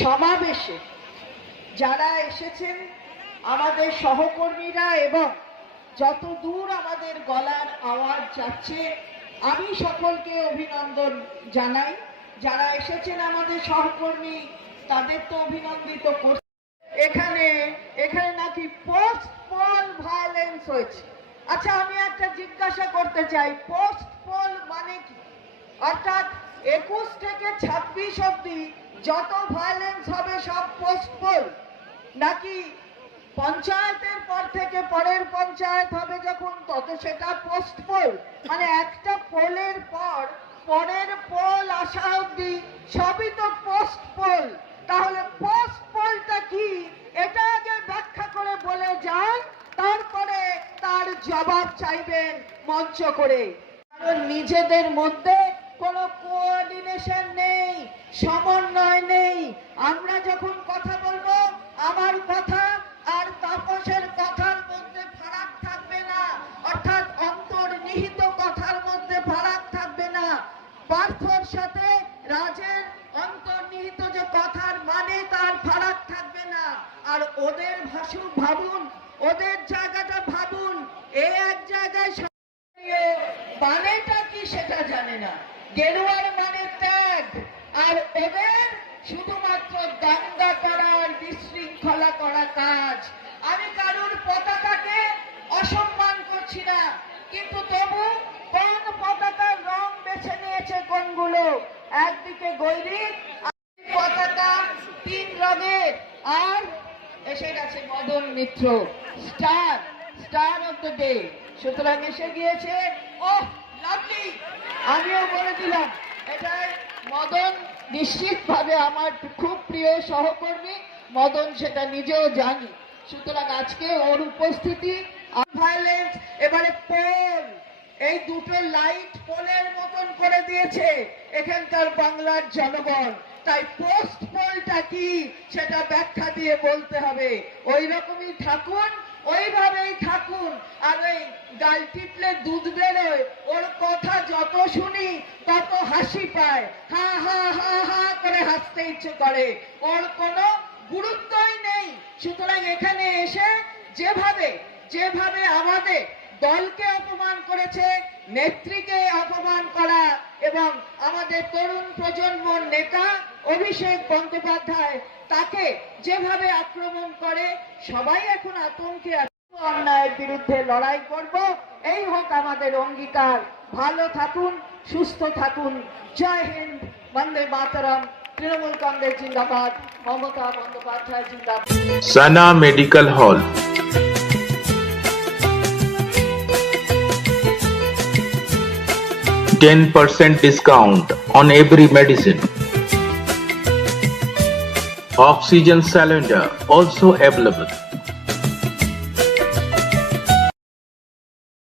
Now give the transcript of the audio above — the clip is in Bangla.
সমাবেশে যারা এসেছেন আমাদের সহকর্মীরা এবং যত দূর আমাদের গলার আওয়াজ যাচ্ছে, আমি সকলকে অভিনন্দন জানাই। যারা এসেছেন আমাদের সহকর্মী তাদের তো অভিনন্দিত করছি। এখানে নাকি পোস্ট পোল ভায়োলেন্স হয়েছে। আচ্ছা, আমি একটা জিজ্ঞাসা করতে চাই, পোস্ট পোল মানে কি? অর্থাৎ 21 থেকে 26 অব্দি যত ভায়োলেন্স হবে সব পোস্ট পোল, নাকি পঞ্চায়েতের পর থেকে পরের পঞ্চায়েত হবে যখন তত সেটা পোস্ট পোল? মানে একটা পোলের পর পরের পোল আসা অব্দি সবই তো পোস্ট পোল। তাহলে পোস্ট পোলটা কি এটা আগে ব্যাখ্যা করে বলে যান, তারপরে তার জবাব চাইবেন মঞ্চ করে। কারণ নিজেদের মধ্যে কোনো কোঅর্ডিনেশন নেই, সমন্বয় নেই। আমরা যখন কথা বলবো আমার কথা আর তাপসের কথার মধ্যে ফারাক থাকবে না, অর্থাৎ অন্তর্নিহিত কথার মধ্যে ফারাক থাকবে না। পার্থর সাথে রাজের অন্তর্নিহিত যে কথার মানে তার ফারাক থাকবে না। আর ওদের ভাবুন, ওদের জায়গাটা ভাবুন, এক জায়গায় মানেটা কি সেটা জানে না। গেরুয়ার মানে ত্যাগ, আর ওদের শুধুমাত্র দাঙ্গা করার, বিশৃঙ্খলা করা কাজ। আমি কারোর পতাকাকে অসম্মান করছি না, কিন্তু তবু কোন পতাকার রং বেছে নিয়েছে কোনগুলো? একদিকে গৈরিক পতাকা 3 রঙের, আর এসে গেছে Madan Mitra, star of the day. সুতরাং এসে গিয়েছে, ওহ লাভলি, আমিও বলে দিলাম এটাই মদন। নিশ্চিতভাবে আমার খুব প্রিয় সহকর্মী মদন, সেটা নিজেও জানি। সুতরাং আজকে ওর উপস্থিতি, ভায়োলেন্স। এবারে পোল, এই দুটো লাইট পোলের মতন করে দিয়েছে এখানকার বাংলার জনগণ। তাই পোস্ট পোলটা কি সেটা ব্যাখ্যা দিয়ে বলতে হবে। ওই রকমই থাকুন, ওইভাবেই থাকুন। আর ওই গাল টিপলে দুধ বেরোয়, ওর কথা যত শুনি তত হাসি পায়, হা হা হা হা করে হাসতে ইচ্ছে করে, ওর কোনো গুরুত্বই নেই। সুতরাং এখানে এসে যেভাবে আমাদের দলকে অপমান করেছে, নেত্রীকে অপমান করা, এবং আমাদের তরুণ প্রজন্মর নেতা অভিষেক বন্দ্যোপাধ্যায় তাকে যেভাবে আক্রমণ করে, সবাই এখন আতঙ্কে আছে। অন্যায়ের বিরুদ্ধে লড়াই করব, এই হোক আমাদের অঙ্গীকার। ভালো থাকুন, সুস্থ থাকুন। জয় হিন্দ, বন্দে মাতরম। তৃণমূল কংগ্রেস জিন্দাবাদ, মমতা বন্দ্যোপাধ্যায় জিন্দাবাদ। সানা medical hall, 10% discount on every medicine. Oxygen cylinder also available.